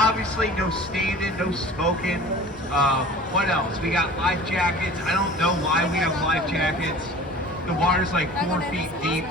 Obviously, no standing, no smoking. What else? We got life jackets. I don't know why we have life jackets. The water's like 4 feet deep.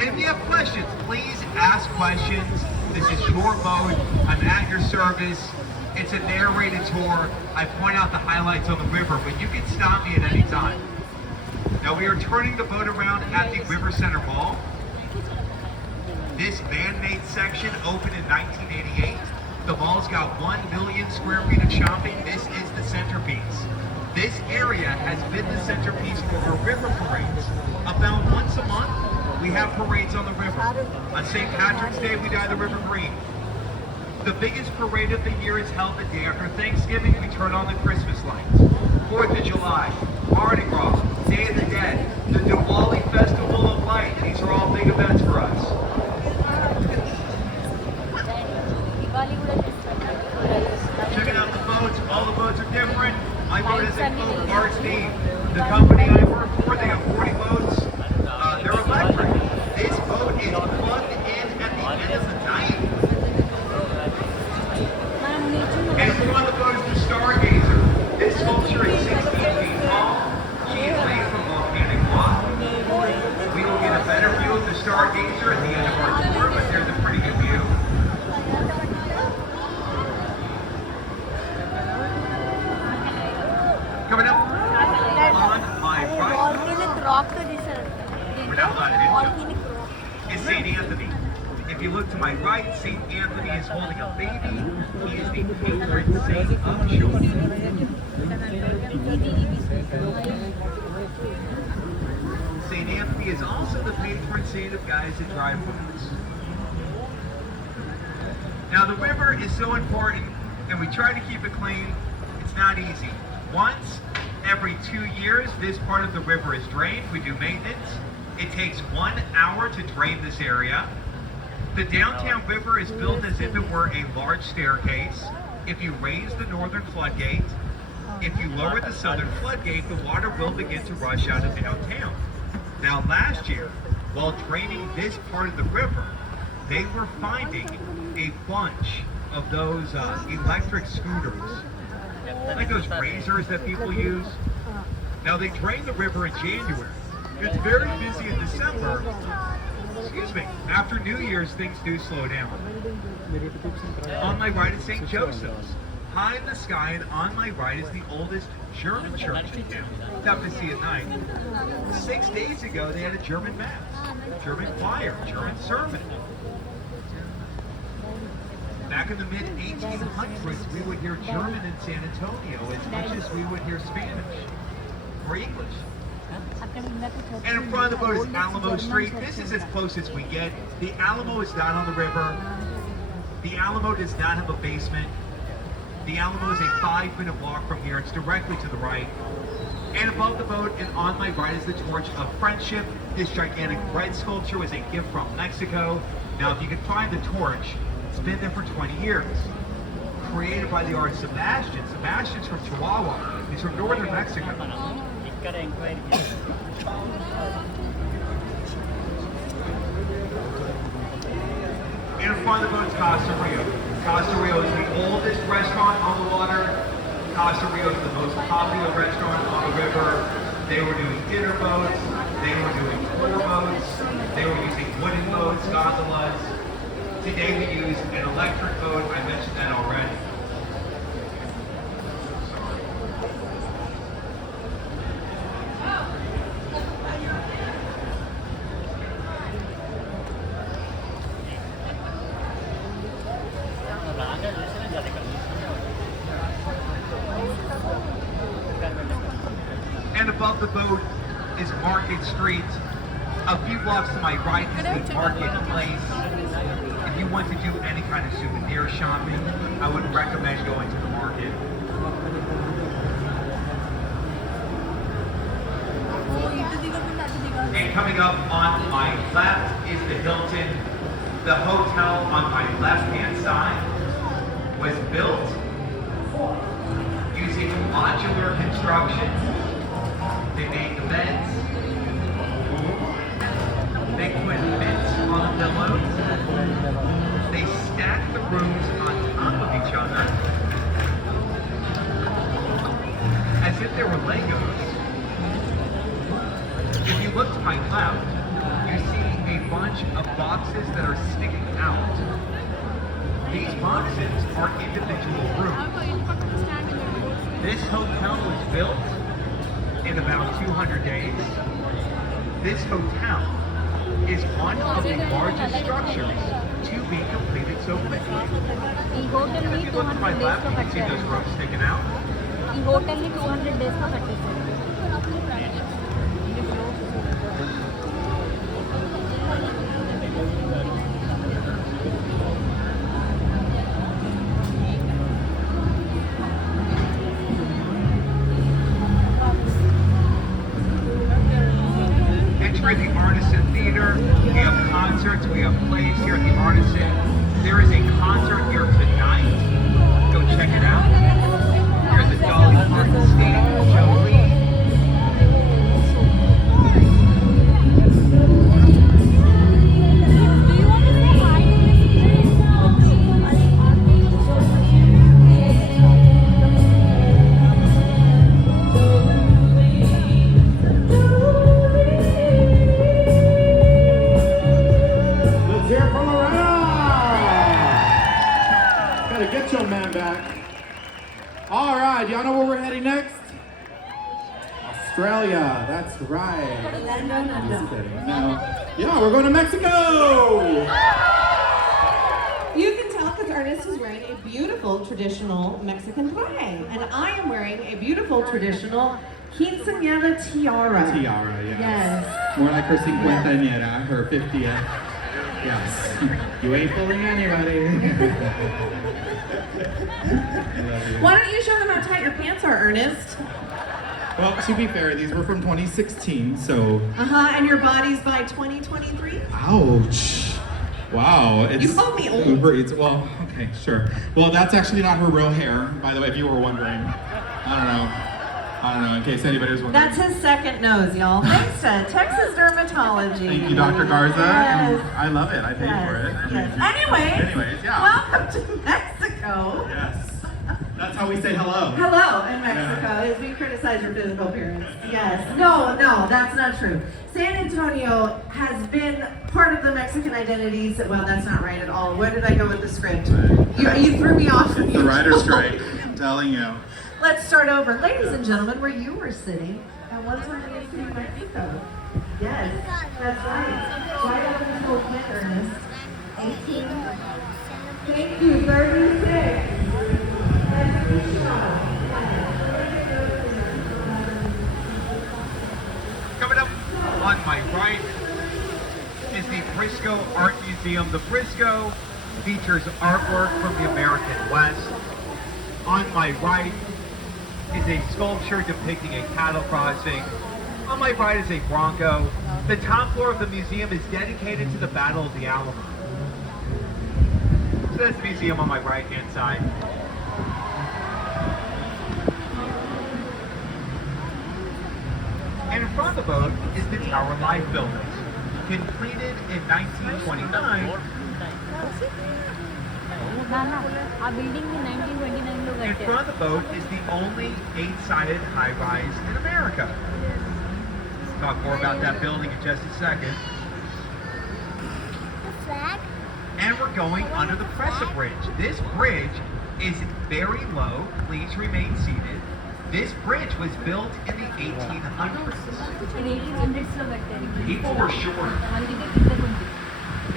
And if you have questions, please ask questions. This is your boat. I'm at your service. It's a narrated tour. I point out the highlights on the river, but you can stop me at any time. Now we are turning the boat around at the River Center Mall. This man-made section opened in 1988. The mall's got 1 million square feet of shopping. This is the centerpiece. This area has been the centerpiece for our river parades. About once a month, we have parades on the river. On St. Patrick's Day, we dye the river green. The biggest parade of the year is held the day after Thanksgiving. We turn on the Christmas lights. 4th of July, Mardi Gras, Day of the Dead, the Diwali Festival of Light. These are all big events for us. Checking out the boats. All the boats are different. My boat is a boat parts theme. The company I work for, they have 40 boats. They're electric. This boat is plugged in at the end of the night. And if you want the boat is the Stargazer. This sculpture is 16 feet tall. She is made from volcanic rock. We will get a better view of the Stargazer at the end of our tour, but there's a pretty good view. Coming up on my right, is St. Anthony. If you look to my right, St. Anthony is holding a baby. He is the patron saint of children. St. Anthony is also the patron saint of guys that drive boats. Now the river is so important, and we try to keep it clean. It's not easy. Once every 2 years, this part of the river is drained. We do maintenance. It takes 1 hour to drain this area. The downtown river is built as if it were a large staircase. If you raise the northern floodgate, if you lower the southern floodgate, the water will begin to rush out of downtown. Now last year, while draining this part of the river, they were finding a bunch of those electric scooters, like those razors that people use. Now they drain the river in January. It's very busy in December. Excuse me. After New Year's, things do slow down. On my right is St. Joseph's. High in the sky, and on my right is the oldest German church in town. Tough to see at night. 6 days ago, they had a German mass, German choir, German sermon. Back in the mid-1800s, we would hear German in San Antonio as much as we would hear Spanish or English. And in front of the boat is Alamo Street. This is as close as we get. The Alamo is not on the river. The Alamo does not have a basement. The Alamo is a 5-minute walk from here. It's directly to the right. And above the boat and on my right is the Torch of Friendship. This gigantic bread sculpture was a gift from Mexico. Now, if you can find the torch, it's been there for 20 years. Created by the artist Sebastian. Sebastian's from Chihuahua. He's from northern Mexico. And in front of the boat is Costa Rio. Costa Rio is the oldest restaurant on the water. Costa Rio is the most popular restaurant on the river. They were doing dinner boats. They were doing tour boats. They were using wooden boats, gondolas. Today we use an electric boat. I mentioned that already. And above the boat is Market Street. A few blocks to my right is the Marketplace. If you want to do any kind of souvenir shopping, I would recommend going to the market. And coming up on my left is the Hilton. The hotel on my left-hand side was built using modular construction. They made the beds. They put mitts on the pillows. They stacked the rooms on top of each if there were Legos. If you look to my left, you see a bunch of boxes that are sticking out. These boxes are individual rooms. This hotel was built in about 200 days. This hotel is one of the largest structures to be completed so quickly. If you look to my left, you can see those ropes sticking out. ఈ హోటల్ని 200 డేస్లో కట్టేశారు. Entering the Artisan Theater, we have concerts, we have plays here at the Artisan. There is a concert here tonight. Go check it out. Here's the Dolly Parton stage, Jolie. Let's hear it for Loretta! Gotta get your man back. All right, y'all know where we're heading next? Australia, that's right. Just kidding. No. Yeah, we're going to Mexico! You can tell because Ernest is wearing a beautiful traditional Mexican traje, and I am wearing a beautiful traditional quinceañera tiara. Tiara, yes. Yes. More like her quinceañera, her 50th. Yes. You ain't fooling anybody. Why don't you show them how tight your pants are, Ernest? Well, to be fair, these were from 2016, so... And your body's by 2023? Ouch. Wow. You called me old. Uber Eats. Well, okay, sure. Well, that's actually not her real hair, by the way, if you were wondering. I don't know, in case anybody was wondering. That's his second nose, y'all. Thanks to Texas Dermatology. Thank you, Dr. Garza. Yes. I love it. I paid for it. I mean, Anyways, yeah. Welcome to Mexico. Yes. That's how we say hello. Hello in Mexico, as we criticize your physical appearance. Yes. No, that's not true. San Antonio has been part of the Mexican identities. Well, that's not right at all. Where did I go with the script? You threw me off. The writer's strike. I'm telling you. Let's start over. Ladies and gentlemen, where you were sitting at one time in the city of Mexico. Yes, that's right. Right up until when, Ernest? 18. Thank you, 36. Coming up on my right is the Briscoe Art Museum. The Briscoe features artwork from the American West. On my right is a sculpture depicting a cattle crossing. On my right is a Bronco. The top floor of the museum is dedicated to the Battle of the Alamo. So that's the museum on my right-hand side. And in front of the boat is the Tower Life building. Completed in 1929, ఆ building 1929 లో in కట్టారు. front of the boat is the only 8-sided high-rise in America. Talk more about that building in just a second. And we're going under the Presa Bridge. This bridge is very low. Please remain seated. This bridge was built in the 1800s. ఇది 1800s లో కట్టారు. People were short. అందుకే కిందకు ఉంది.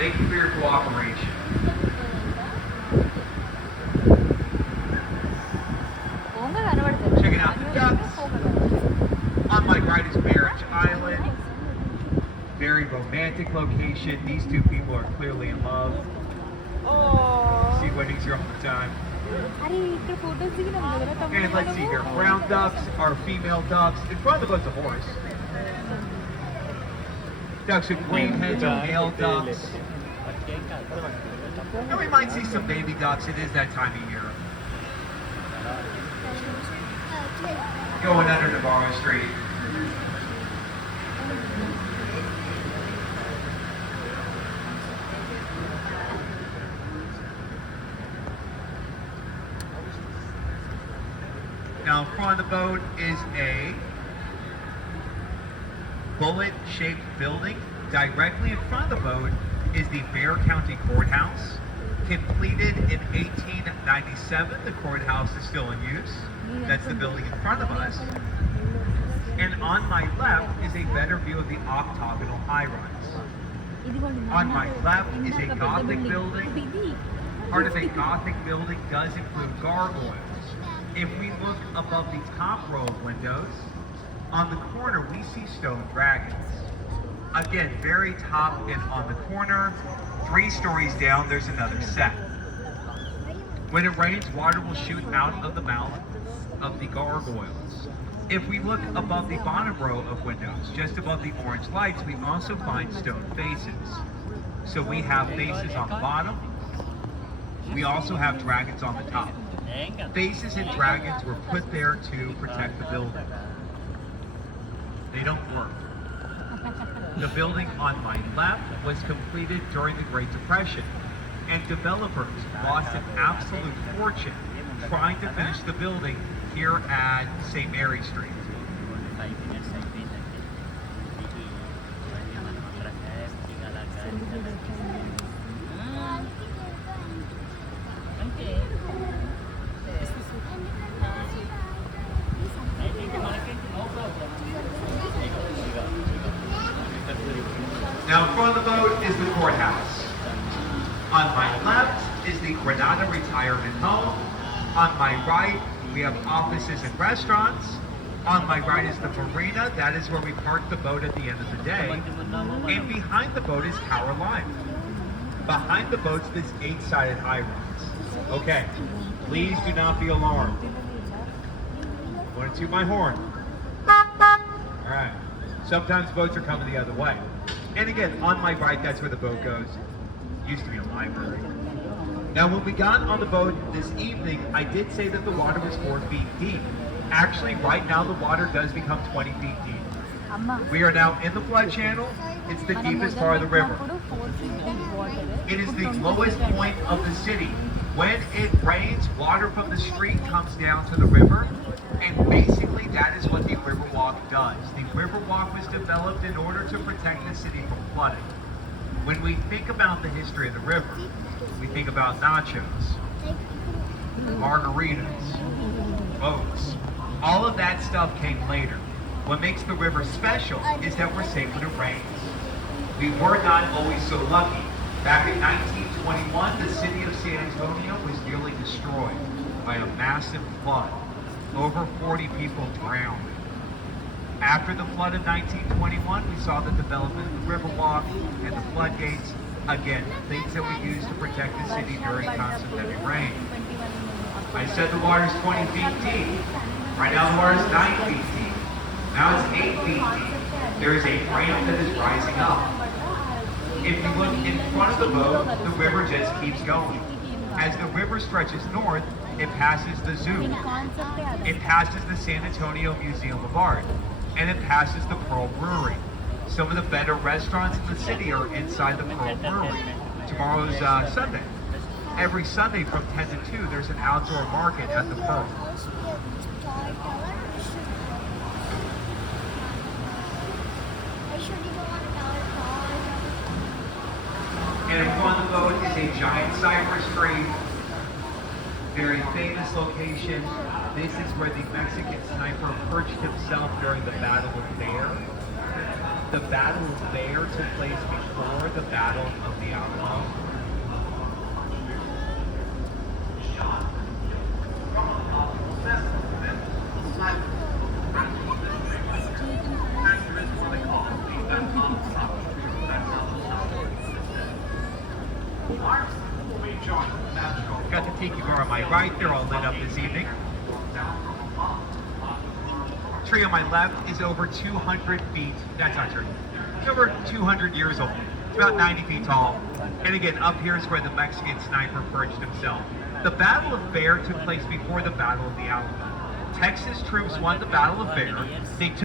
Thank you for your cooperation. పోంగా కనబడుతుంది. Checking out the ducks. On my right is Marriage Island. Very romantic location. These two people are clearly in love. See weddings here all the time. అరే ఇక్కడ photos దిగినాం కదా తమ్ముడు. And let's see here. Brown ducks are female ducks. In front of us, a horse. Ducks with green heads are male ducks. And we might see some baby ducks. It is that time of year. Going under Navarro Street. Now, in front of the boat is a bullet-shaped building. Directly in front of the boat is the Bexar County Courthouse. Completed in 1897, the courthouse is still in use. That's the building in front of us. And on my left is a better view of the octagonal high-rise. On my left is a Gothic building. Part of a Gothic building does include gargoyles. If we look above the top row of windows, on the corner we see stone dragons. Again, very top and on the corner, 3 stories down, there's another set. When it rains, water will shoot out of the mouth of the gargoyles. If we look above the bottom row of windows, just above the orange lights, we also find stone faces. So we have faces on the bottom. We also have dragons on the top. Faces and dragons were put there to protect the building. They don't work. The building on my left was completed during the Great Depression, and developers lost an absolute fortune trying to finish the building here at St. Mary Street. Now, in front of the boat is the courthouse. On my left is the Granada Retirement Home. On my right, we have offices and restaurants. On my right is the marina. That is where we park the boat at the end of the day. And behind the boat is Tower Life. Behind the boat's this 8-sided high-rise. Okay, please do not be alarmed. I want to toot my horn. All right. Sometimes boats are coming the other way. And again, on my right, that's where the boat goes. Used to be a library. Now, when we got on the boat this evening, I did say that the water was 4 feet deep. Actually, right now, the water does become 20 feet deep. We are now in the flood channel. It's the deepest part of the river. It is the lowest point of the city. When it rains, water from the street comes down to the river, and basically that is what the Riverwalk does. The Riverwalk was developed in order to protect the city from flooding. When we think about the history of the river, we think about nachos, margaritas, boats. All of that stuff came later. What makes the river special is that we're safe when it rains. We were not always so lucky. Back in 1921, the city of San Antonio was nearly destroyed by a massive flood. Over 40 people drowned. After the flood of 1921, we saw the development of the Riverwalk and the floodgates. Again, things that we use to protect the city during constant heavy rain. I said the water's 20 feet deep. Right now the water's 9 feet deep. Now it's 8 feet deep. There is a ramp that is rising up. If you look in front of the boat, the river just keeps going. As the river stretches north, it passes the zoo. It passes the San Antonio Museum of Art. And it passes the Pearl Brewery. Some of the better restaurants in the city are inside the Pearl Brewery. Tomorrow's Sunday. Every Sunday from 10 to 2, there's an outdoor market at the Pearl. And in front of the boat is a giant cypress tree. Very famous location. This is where the Mexican sniper perched himself during the Battle of Bexar. The Battle of Bexar took place before the Battle of the Alamo. Got the tiki bar on my right, they're all lit up this evening. Tree on my left is over 200 feet, that's not true. It's over 200 years old. It's about 90 feet tall. And again, up here is where the Mexican sniper perched himself. The Battle of Bexar took place before the Battle of the Alamo. Texas troops won the Battle of Bexar. They took